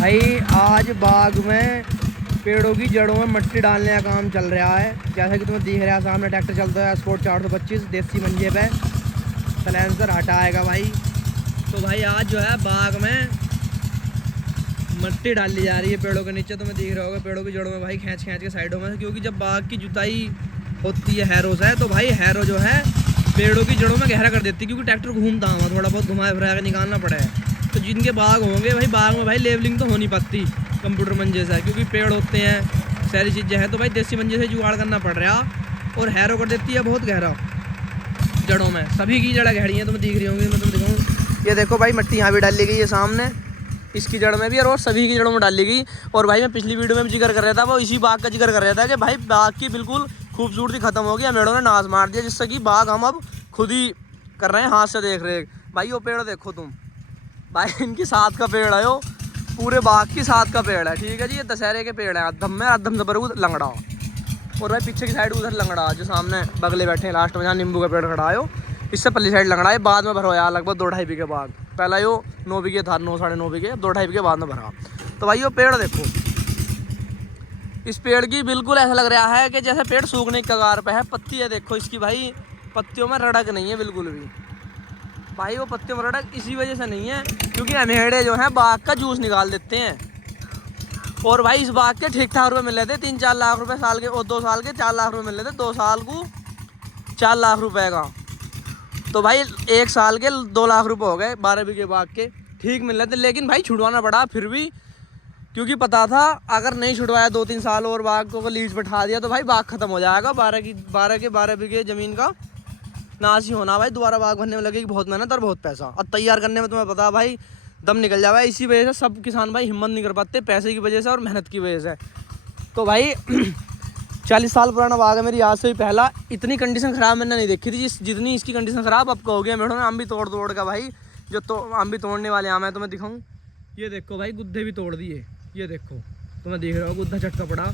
भाई आज बाग में पेड़ों की जड़ों में मिट्टी डालने का काम चल रहा है। जैसा कि तुम्हें दिख रहा है सामने ट्रैक्टर चलता है स्पोर्ट 425 देसी मंजे पे सलेंसर हटाएगा भाई। तो भाई आज जो है बाग में मिट्टी डाली जा रही है पेड़ों के नीचे। तुम्हें दिख रहा होगा पेड़ों की जड़ों में भाई खींच खींच के साइडों में, क्योंकि जब बाग की जुताई होती है हैरो से तो भाई हैरो जो है पेड़ों की जड़ों में गहरा कर देती है, क्योंकि ट्रैक्टर घूमता है थोड़ा बहुत घुमाए फिरा के निकालना पड़ेगा। तो जिनके बाग होंगे भाई बाग में भाई लेवलिंग तो हो नहीं पाती कंप्यूटर मंजे से, क्योंकि पेड़ होते हैं सारी चीज़ें हैं। तो भाई देसी मंजे से जुगाड़ करना पड़ रहा और हैरो कर देती है बहुत गहरा जड़ों में। सभी की जड़ें गहरी हैं, तुम्हें दिख रही होंगी। मैं तुम्हें दिखाऊँ, ये देखो भाई मिट्टी यहाँ भी डाली गई है सामने इसकी जड़ में भी और सभी की जड़ों में डाली गई। और भाई मैं पिछली वीडियो में भी जिक्र कर रहा था, वो इसी बाग का जिक्र कर रहा था कि भाई बाग की बिल्कुल खूबसूरती खत्म हो गई, मेड़ों ने नाश मार दिया, जिससे कि बाग हम अब खुद ही कर रहे हैं, हाथ से देख रहे हैं। भाई वो पेड़ देखो तुम, भाई इनकी साथ का पेड़ है, वो पूरे बाग की साथ का पेड़ है, ठीक है जी। ये दशहरे के पेड़ है, अधम में अधम जबर लंगड़ा। और भाई पीछे की साइड उधर लंगड़ा जो सामने बगले बैठे हैं लास्ट में जहाँ नींबू का पेड़ खड़ा है, इससे पल्ली साइड लंगड़ा है। बाद में भरो यार लगभग 2-2.5 बीघे बाग, पहला यो 9 बीघे था, 9-9.5 बीघे, 2-2.5 बीघे बाद में भरा। तो भाई वो पेड़ देखो, इस पेड़ की बिल्कुल ऐसा लग रहा है कि जैसे पेड़ सूखने की कगार पे है। पत्ती है देखो इसकी भाई, पत्तियों में रड़क नहीं है बिल्कुल भी भाई। वो पत्तियों में रड़क इसी वजह से नहीं है क्योंकि अमेड़े जो हैं बाग का जूस निकाल देते हैं। और भाई इस बाग के ठीक ठाक रुपये मिल रहे थे, 3-4 लाख रुपए साल के, और 2 साल के 4 लाख रुपये मिल रहे थे, 2 साल को 4 लाख रुपए का। तो भाई 1 साल के 2 लाख रुपए हो गए 12 बीघे बाग के, ठीक मिल रहे थे। लेकिन भाई छुड़वाना पड़ा फिर भी, क्योंकि पता था अगर नहीं छुड़वाया 2-3 साल और बाग को लीज बैठा दिया तो भाई बाग खत्म हो जाएगा। 12 बीघे ज़मीन का नाश ही होना भाई। दोबारा बाग भरने में लगेगी बहुत मेहनत और बहुत पैसा, और तैयार करने में तुम्हें पता भाई दम निकल जाएगा। इसी वजह से सब किसान भाई हिम्मत नहीं कर पाते, पैसे की वजह से और मेहनत की वजह से। तो भाई 40 साल पुराना बाग है मेरी, आज से भी पहला। इतनी कंडीशन ख़राब मैंने नहीं देखी थी जितनी इसकी कंडीशन ख़राब अब हो गया मेढ़ों में। आम भी तोड़ का भाई, जो तो आम भी तोड़ने वाले आम है तुम्हें दिखाऊँ, ये देखो भाई गुद्दे भी तोड़ दिए, ये देखो तुम्हें देख रहे हो गुद्दा झटका पड़ा।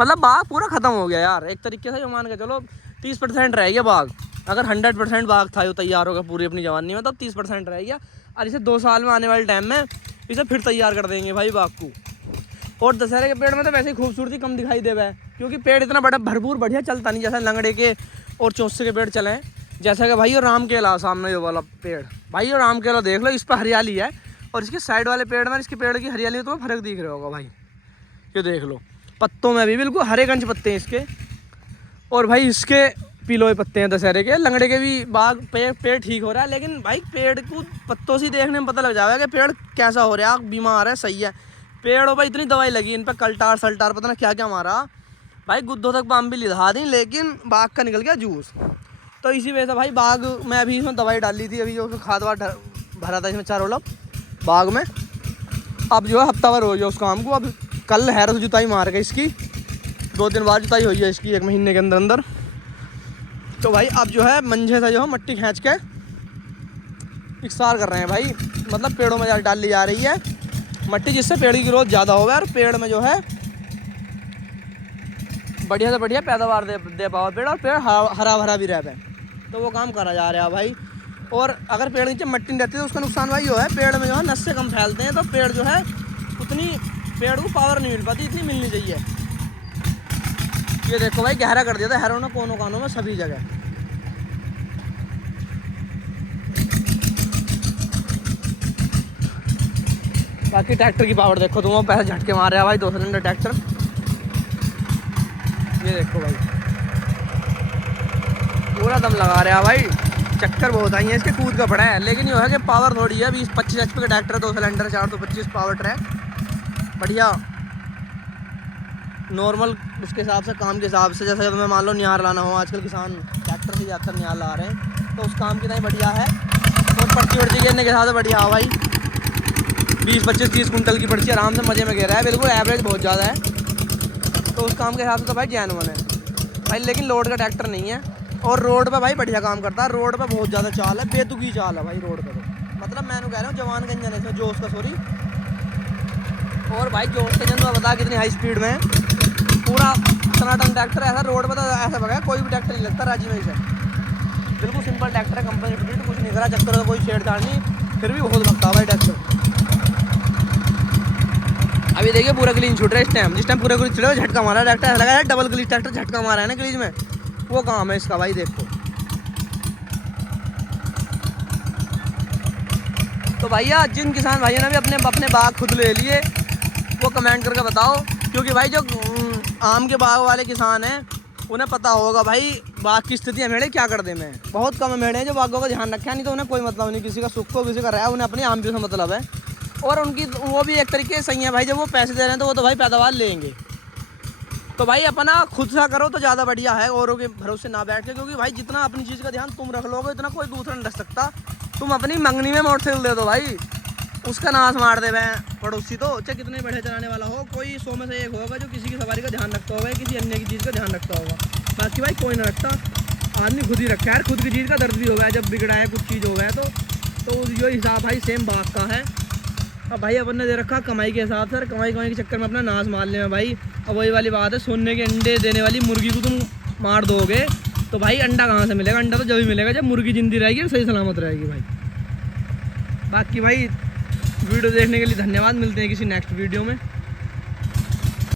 मतलब बाग पूरा ख़त्म हो गया यार एक तरीके से। जो मान के चलो 30% रह गया बाग। अगर 100% बाग था, जो तैयार होगा पूरी अपनी जवानी में, तो 30% रह गया। और इसे 2 साल में आने वाले टाइम में इसे फिर तैयार कर देंगे भाई बाग को। और दशहरे के पेड़ में तो वैसे ही खूबसूरती कम दिखाई दे रहा है, क्योंकि पेड़ इतना बड़ा भरपूर बढ़िया चलता नहीं जैसा लंगड़े के और चौसे के पेड़ चले हैं। जैसा कि भाई और राम केला सामने ये वाला पेड़, भाई और राम केला देख लो, इस पर हरियाली है और इसके साइड वाले पेड़ में इसके पेड़ की हरियाली में तो फर्क दिख रहा होगा भाई। ये देख लो पत्तों में भी बिल्कुल हरे गंज पत्ते हैं इसके, और भाई इसके पीलोए पत्ते हैं दशहरे के। लंगड़े के भी बाग पेड़ ठीक हो रहा है, लेकिन भाई पेड़ को पत्तों से देखने में पता लग जाएगा कि पेड़ कैसा हो रहा है, बीमार है, सही है। पेड़ों पर इतनी दवाई लगी इन पर, कल्टार सल्टार पता ना क्या क्या मारा भाई, गुद्दों तक बाम भी लिधा दी, लेकिन बाग का निकल गया जूस। तो इसी वजह से भाई बाग में अभी इसमें दवाई डाली थी, अभी जो खाद वाद भरा था इसमें 4 ओलप बाग में। अब जो है हफ्ता भर हो गया उस काम को। अब कल हैर से जुताई मार गई इसकी, 2 दिन बाद जुताई हुई है इसकी, 1 महीने के अंदर अंदर। तो भाई अब जो है मंझे से जो है मट्टी खींच के इकसार कर रहे हैं भाई, मतलब पेड़ों में डाली जा रही है मट्टी, जिससे पेड़ की ग्रोथ ज़्यादा हो और पेड़ में जो है बढ़िया से बढ़िया पैदावार दे पाओ पेड़, और पेड़ हरा भरा भी रहे। तो वो काम करा जा रहा है भाई। और अगर पेड़ नीचे मट्टी नहीं रहती तो उसका नुकसान भाई जो है पेड़ में जो है नस से कम फैलते हैं, तो पेड़ जो है उतनी पेड़ को पावर नहीं मिल पाती, इतनी मिलनी चाहिए। ये देखो भाई गहरा कर दिया था हैरों ने कोनों कानों में सभी जगह। बाकी ट्रैक्टर की पावर देखो तुम, पैसे झटके मार रहा है भाई 2 सिलेंडर ट्रैक्टर। ये देखो भाई पूरा दम लगा रहा है भाई, चक्कर बहुत आई है इसके, कूद का पड़ा है। लेकिन ये है कि पावर थोड़ी है, 20-25 HP का ट्रैक्टर, 2 सिलेंडर, 425 पावर ट्रैक, बढ़िया नॉर्मल उसके हिसाब से, काम के हिसाब से। जैसे जब मैं मान लो निहार लाना हो, आजकल किसान ट्रैक्टर से ज़्यादातर निहार ला रहे हैं, तो उस काम की नहीं बढ़िया है। और पर्ची वर्ची गिरने के हिसाब से बढ़िया है भाई, 20-25-30 कुंटल की पर्ची आराम से मज़े में गिर रहा है, बिल्कुल एवरेज बहुत ज़्यादा है। तो उस काम के हिसाब से तो भाई जैनुअन है भाई, लेकिन लोड का ट्रैक्टर नहीं है। और रोड पे भाई बढ़िया काम करता है, रोड पे बहुत ज़्यादा चाल है, बेतुकी चाल है भाई रोड पे। तो मतलब मैं कह रहा हूँ जवान गंजन है इसमें, जोश का सॉरी। और भाई जोश गंजन तो बता कितनी हाई स्पीड में पूरा टनाटन ट्रैक्टर ऐसा रोड पे, तो ऐसा बगा कोई भी ट्रैक्टर नहीं लगता राजी में से। बिल्कुल सिंपल ट्रैक्टर है, कंपनी फिटेड, कुछ नहीं करा, चक्कर का कोई छेड़छाड़ नहीं, फिर भी बहुत भगता है भाई ट्रैक्टर। अभी देखिए पूरा क्लीन छूट रहा है इस टाइम, जिस टाइम पूरा क्लीन छूटा झटका मारा ट्रैक्टर, लगा है डबल क्लीच ट्रैक्टर झटका मारा है ना क्लीच में, वो काम है इसका भाई। देखो तो भैया जिन किसान भाइयों ने भी अपने बाग खुद ले लिए वो कमेंट करके बताओ, क्योंकि भाई जो आम के बाग वाले किसान हैं उन्हें पता होगा भाई बाग की स्थिति है मेरे क्या कर दे में। बहुत कम मेढ़े हैं जो बागों का ध्यान रखे, नहीं तो उन्हें कोई मतलब नहीं, किसी का सुख को किसी का रहा, उन्हें अपने आम भी से मतलब है। और उनकी वो भी एक तरीके से सही है भाई, जब वो पैसे दे रहे हैं तो वो तो भाई पैदावार लेंगे। तो भाई अपना खुद सा करो तो ज़्यादा बढ़िया है, औरों के भरोसे ना बैठ के, क्योंकि भाई जितना अपनी चीज़ का ध्यान तुम रख लोगे इतना कोई दूसरा नहीं रख सकता। तुम अपनी मंगनी में मोटरसाइकिल दे दो भाई, उसका नाश मार दे वह पड़ोसी, तो चाहे कितने बढ़िया चलाने वाला हो, कोई 100 में से एक होगा जो किसी की सवारी का ध्यान रखता होगा, किसी अन्य की चीज़ का ध्यान रखता होगा। बाकी भाई कोई ना रखता, आदमी खुद ही रखा है यार, खुद की चीज़ का दर्द भी हो गया जब बिगड़ा है कुछ चीज़ हो गया तो जो हिसाब भाई सेम बाग का है। अब भाई अपन ने दे रखा कमाई के हिसाब से, कमाई के चक्कर में अपना नाश मार लेना भाई। अब वही वाली बात है, सोने के अंडे देने वाली मुर्गी को तुम मार दोगे तो भाई अंडा कहाँ से मिलेगा? अंडा तो जब भी मिलेगा जब मुर्गी जिंदी रहेगी और सही सलामत रहेगी भाई। बाकी भाई वीडियो देखने के लिए धन्यवाद, मिलते हैं किसी नेक्स्ट वीडियो में।